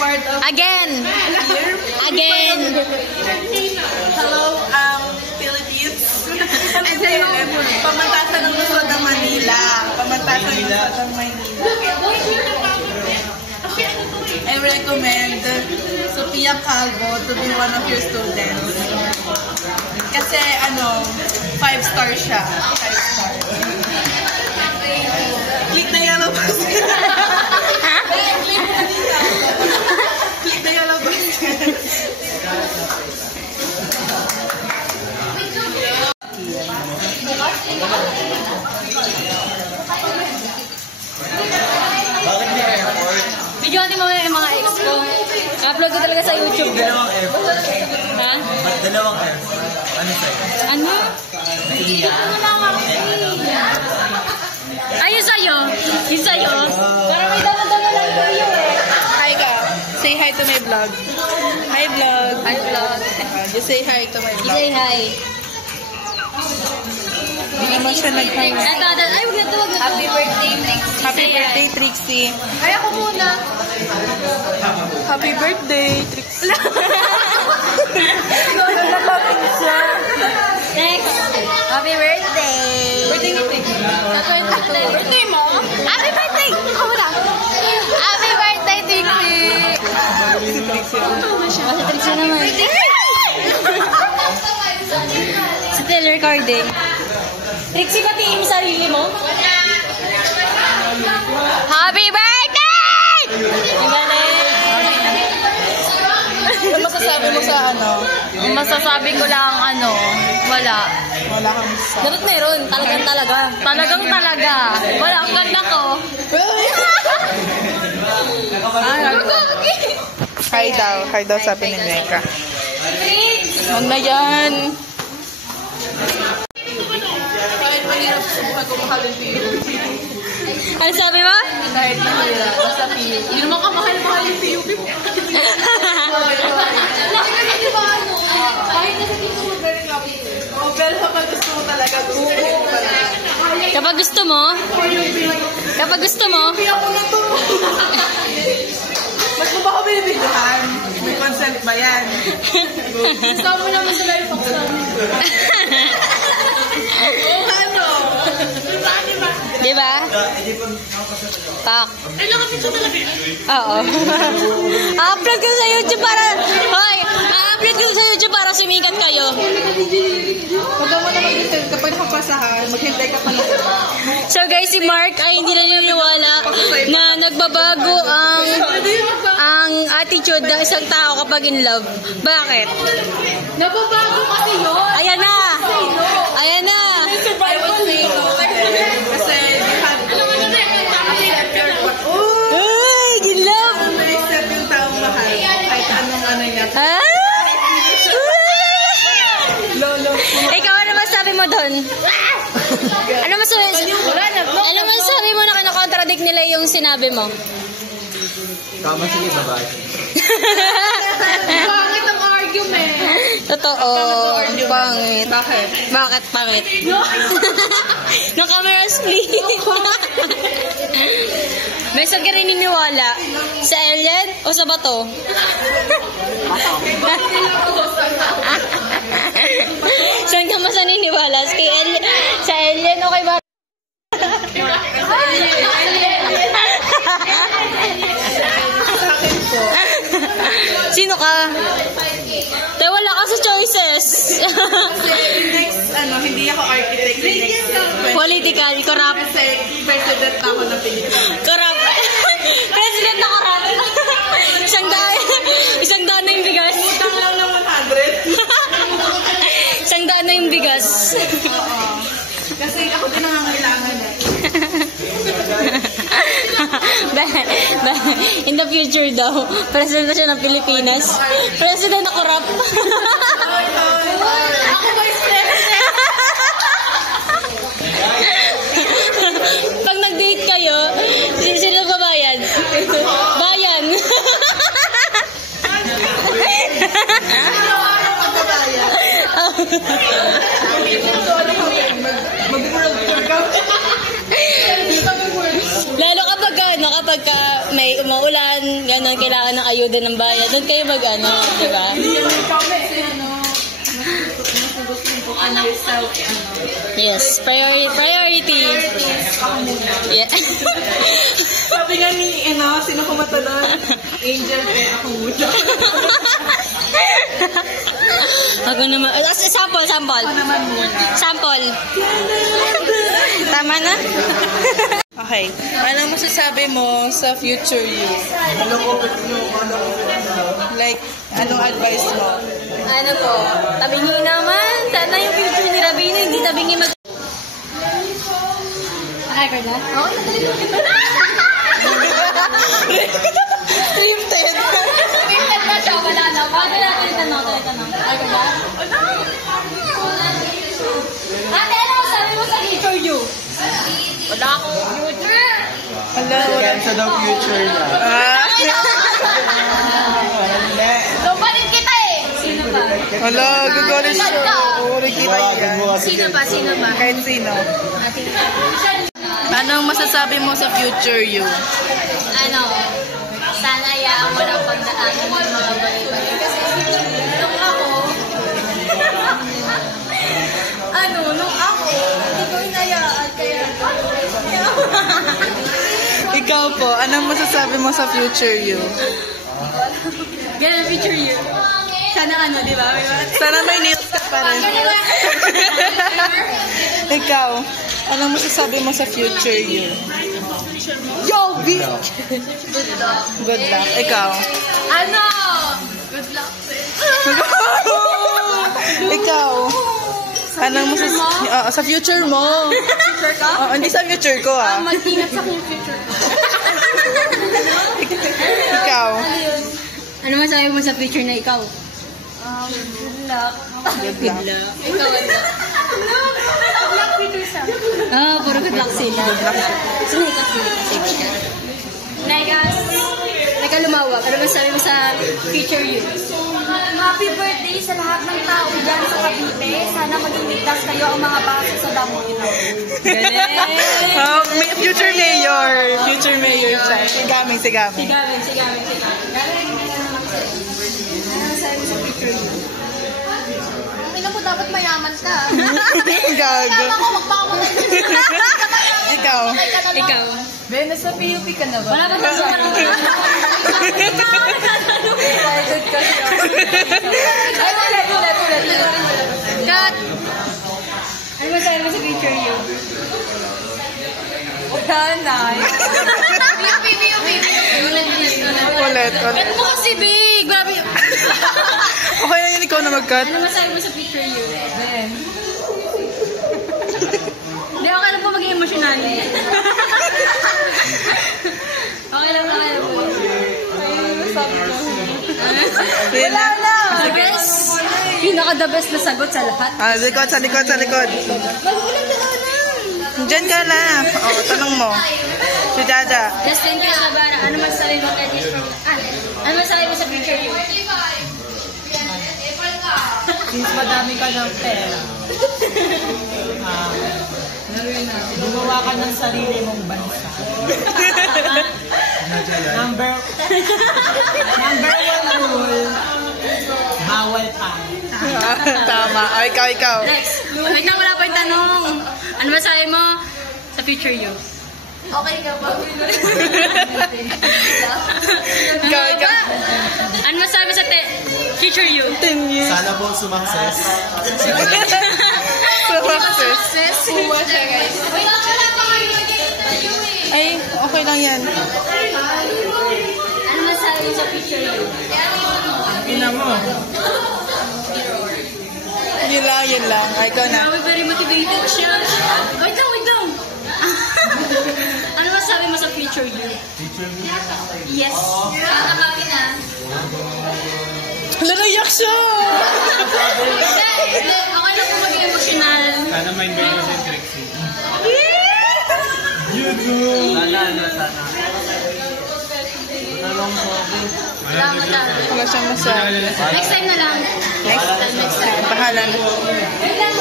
part of... Again! Hello, Philippines. And then, pamantasan ng Luzon ng Manila. Pamantasan ng Luzon ng Manila. I recommend Sophia Calvo to be one of your students. Kasi, 5-star siya. 5-star. Click na yellow basket. Click na yellow basket. Video natin mo yung mga ex ko. Upload ko talaga sa YouTube. Dalawang F. Ha? Ba't dalawang F? Ano sa'yo? Ano? Ay, yung sa'yo. Yung sa'yo. Para may dala-dala lang sa'yo eh. Hi ka. Say hi to my vlog. Hi vlog. Hi, vlog. Just say hi to my vlog. Say hi. Hindi naman siya nag-hi. Ay, wag na to, wag na to. Happy birthday, Trixie. Happy birthday, Trixie. Ay, ako muna. Happy birthday, Trixie. Nalapin siya. Next. Happy birthday. Birthday ni Trixie. Birthday mo? Happy birthday! Ako muna. Happy birthday, Trixie. Si Trixie. Si Trixie naman. Si Taylor Carding. Trixie, patiin mo sarili mo. Happy birthday! Ano masasabi mo sa Ang masasabi ko lang, wala. Wala kang masasabi. Dapat meron, talagang talaga. Talagang talaga. Wala, ang ganda ko. Hi daw sabi ni Mecca. Huwag na yan. Kahit mahirap sa buhay ko mahalin PUP. Ano sabi mo? Kahit mahirap sa PUP. Hindi naman ka mahal yung PUP mo. Kahit nasa dito mo very happy. Pero kapag gusto mo talaga, gusto mo talaga. Kapag gusto mo? Kapag gusto mo? Piyak ko na to. Ba't mo ba ako binibigyan? May consent ba yan? Gusto mo naman sa life of some. Diba? Pak. Ay, nakapit siya talaga. Oo. upload ko sa YouTube para... Hoy! upload ko sa YouTube para sumikat kayo. Huwag mo na mag-isip kapag nakapasahan, maghintay ka pa lang. So guys, si Mark ay hindi naniniwala na nagbabago ang attitude ng isang tao kapag in love. Bakit? Nababago kasi yun. Ayan na! Ayan na! Kasi you have to accept your Uy! In love! accept yung taong mahal. Kahit anong niya. Ah! Lolo. Ikaw, ano masabi mo doon? Ano masabi mo na kinakontradict nila yung sinabi mo? Tama sige, babae. Pangit ang argument. Totoo. Pangit. Bakit? Bakit pangit? No cameras, please. May saan ka rin niniwala? Sa alien o sa bato? Saan ka mas naniniwala? Sa alien o kay bato? Sino ka? Tayo wala ka sa choices. Next, hindi ako architect. Political, corrupt. Kasi president na ako ng Pilipinas. Corrupt. President na corrupt. Isang daan na yung bigas. Utang lang ng 100. Isang daan na yung bigas. Oo. Kasi ako din nangangailangan eh. In the future daw, president na siya ng Pilipinas. President na corrupt. Ako vice president. Pag nag-date kayo, sino babayad? Bayan. Araw-araw magbabayad. Mag-world tour ka. Lalo kapag pagka may umuulan, gano'n, kailangan ng ayuda ng bayan, doon kayo mag-ano, di ba? Yes, priority. Yeah. Sabi nga ni, sino kumata doon? Angel, ako muna. Ako naman. Sample. Ako naman muna. Sample. Tama na? Okay. Anong masasabi mo sa future you? Like, anong advice mo? Ano po? Tabingi naman. Sana yung future ni Rabino, hindi tabingi mag... Record na? Oo. Lifted. Lifted na siya. Wala na. Bago natin itanong. Record na? Ate, ano sabi mo sa future you? Wala akong future. Yan sa the future na. Lumpanin kita eh. Sino ba? Wala, gagawin siya. Uri kita yan. Sino ba? Kahit sino. Anong masasabi mo sa future you? Ano? Sana yaang mo ng pagdaan ng mga balik-balik. Kasi nung ako, hindi ko inayaan. Kaya, Ikaw po, anong masasabi mo sa future you? ganun future you. Sana di ba? Sana may nails ka pa rin. Ikaw, anong masasabi mo sa future you? Yo, bitch! Good luck. Ikaw? Good luck. Ikaw? Anong masasabi? Sa future mo. Future ka? Hindi sa future ko, Mag-ingat sa future ko. Ikaw? Ano masabi mo sa future na ikaw? Good luck. Good luck. Ikaw, ano? Good luck future sa. Puro good luck sila. Sino ikaw? Negas. Lumawak. Ano masabi mo sa future you? Happy birthday sa lahat ng tao dyan sa Cavite. Sana maging ligtas kayo ang mga baso sa damo ito. Galing! Future mayor. Future mayor siya. Sigaming. Sigawin. Ang ina mo, dapat mayaman ka. Gago. Ako, magpapakulan. Ikaw? Ikaw. Ben, nasa PUP ka na ba? Wala ka sa Ay, ulit. Cut! Ano masabi mo sa future you? Wala na. Ulit. Cut mo kasi, big! Grabe. Okay na yun, ikaw na mag-cut. Ano masabi mo sa future you? Hindi, okay lang po maging emotional. Okay lang. Wala na. The best. Pinaka-the best na sagot sa lahat. Sa likod. Diyan ka na. Tanong mo. Si Jaja. Justin Casabara, ano masasabi mo kay this from... ano masasabi mo sa future you? Since madami ka ng pera, gumawa ka ng sarili mong bansa. Number one rule, bawal pa. Tama. Ikaw. Next. Wait lang, wala pa yung tanong. Ano masasabi mo sa future you? Okay ka ba? Ikaw. Ano masasabi sa future you? 10 years. Sana po sumakses. Success. Ay, okay lang yan. Ano masasabi mo sa future you? Ina mo. Yun lang. Ikaw na. Grabe, very motivated siya. Wait lang. Ano masasabi mo sa future you? Yes. Nakakabi na. Naiyak siya! Hindi. Okay lang po maging emotional. Sana may invento si Trixie. Sana. Talong ko. Wala siyang masabi. Next time na lang. Next time. Bahala na. Wait lang.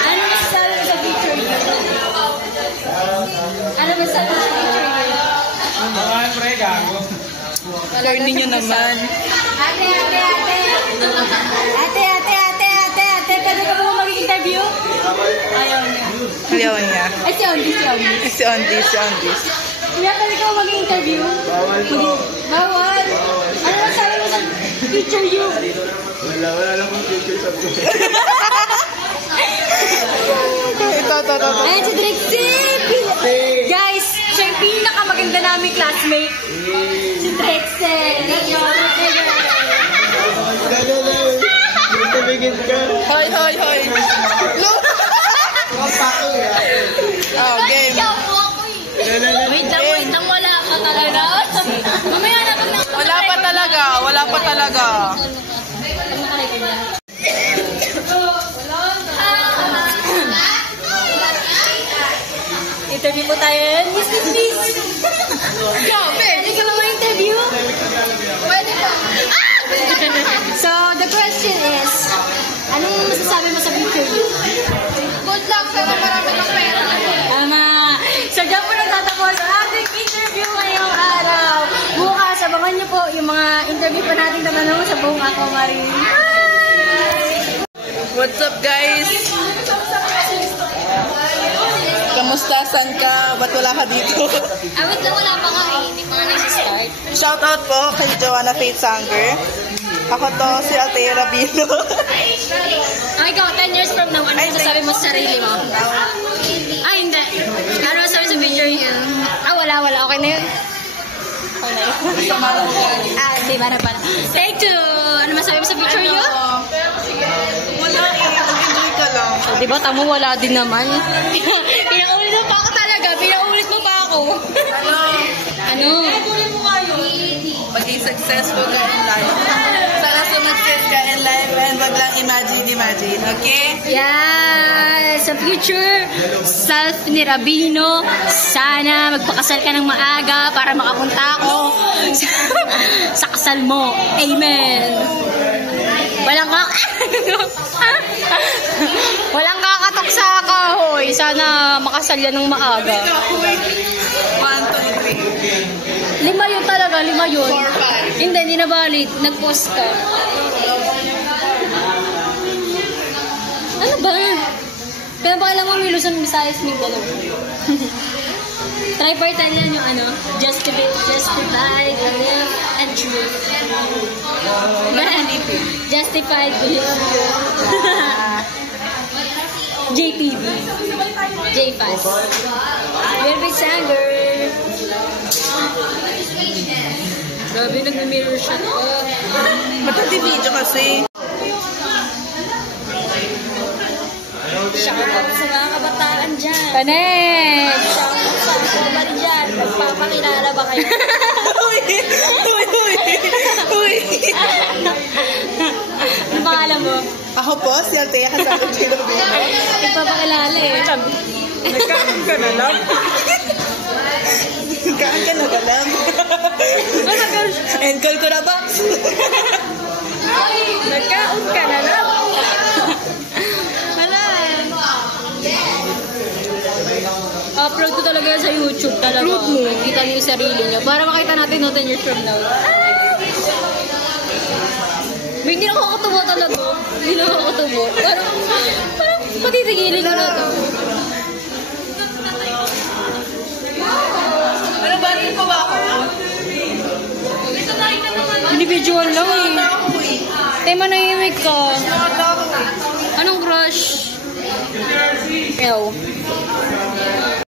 Ano masasabi mo sa future you? Siyempre, gago. Corny nyo naman. Ate, pwede ka ba mag-interview? Ayaw niya. Ayaw niya. Ay, si Ondi. Si Ondis. Kuya, pwede ka ba mag-interview? Bawal po. Bawal. Ano lang sabi mo sa picture you? Wala lang pong picture sa po. Ito. Ayan si Drexel! Guys, siya yung pinakamaganda namin classmate. Si Drexel. Tumigil ka. Hoy. Oh, game. Wait lang, wala pa talaga. Mamaya na pag Wala pa talaga. Interview po tayo. Miss. Pwede ka ba ma-interview? Pwede ka. So, the question is, anong masasabi mo sa picture you? Good luck, pero marami kang pera. Tama. So, dyan po natatapos ang ating interview ngayong araw. Bukas, abangan niyo po yung mga interview pa natin tatanong sa buong Ako Marie. What's up, guys? Kamusta? Saan ka? Ba't wala ka dito? Awit lang, wala pa nga eh. Hindi pa nga nagsistart. Shoutout po kay Joanna Faith Sanger. Ako to, si Altea Rabino. Ikaw, 10 years from now, ano masasabi mo sa sarili mo? Hindi. Ano masasabi sa picture niya? Wala. Okay na yun. Okay na yun. Hindi, para. Take two. Ano masasabi mo sa picture niyo? Wala mag-enjoy ka lang. Diba, tamo wala din naman. Pinaulit mo pa ako talaga. Pinaulit mo pa ako. Ano? Maging successful ka in life. Sana sumagsis ka in life and wag lang imagine, okay? Yeah, sa future self ni Rabino, sana magpakasal ka ng maaga para makapunta ako sa kasal mo. Amen. Walang kakatok sa kahoy. Sana makasal yan ng maaga. 1, 2, 3. 5 yun talaga, 5 yun. 4, 5. Hindi nabalit. Nag-post ka. Ano ba? Pinapakailan mo may Luzon, Visayas, Mindanao. Tripartite yan yung ano, justified, belief, and truth. Justified, belief, and truth. JPB. JPAS. Velvet Sanger. Grabe, nag-mirror shot ko. Matindi video kasi. Shoutout sa mga kabataan dyan. Panek! Shoutout sa mga kabataan dyan. Magpapakilala ba kayo? Uy! Ano pangalan mo? Ako po, si Altea kasama kay Rabino. Magpapakilala eh. Nagkaan ka na lang. Nagkaan ka na lang. Oh my gosh! Encall ko na ba? Nagkaon ka na lang. Wala. Upload ko talaga yan sa YouTube talaga. Upload mo? Makikita niyo yung sarili niyo. Para makita natin no 10 years from now. May hindi nakakatubo talaga. Hindi nakakatubo. Parang patitigilin ko na to. Ano ba? Rin ko ba ako? Individual lang eh. Ako eh. Tema na imig ka. Ako eh. Anong crush? Ew.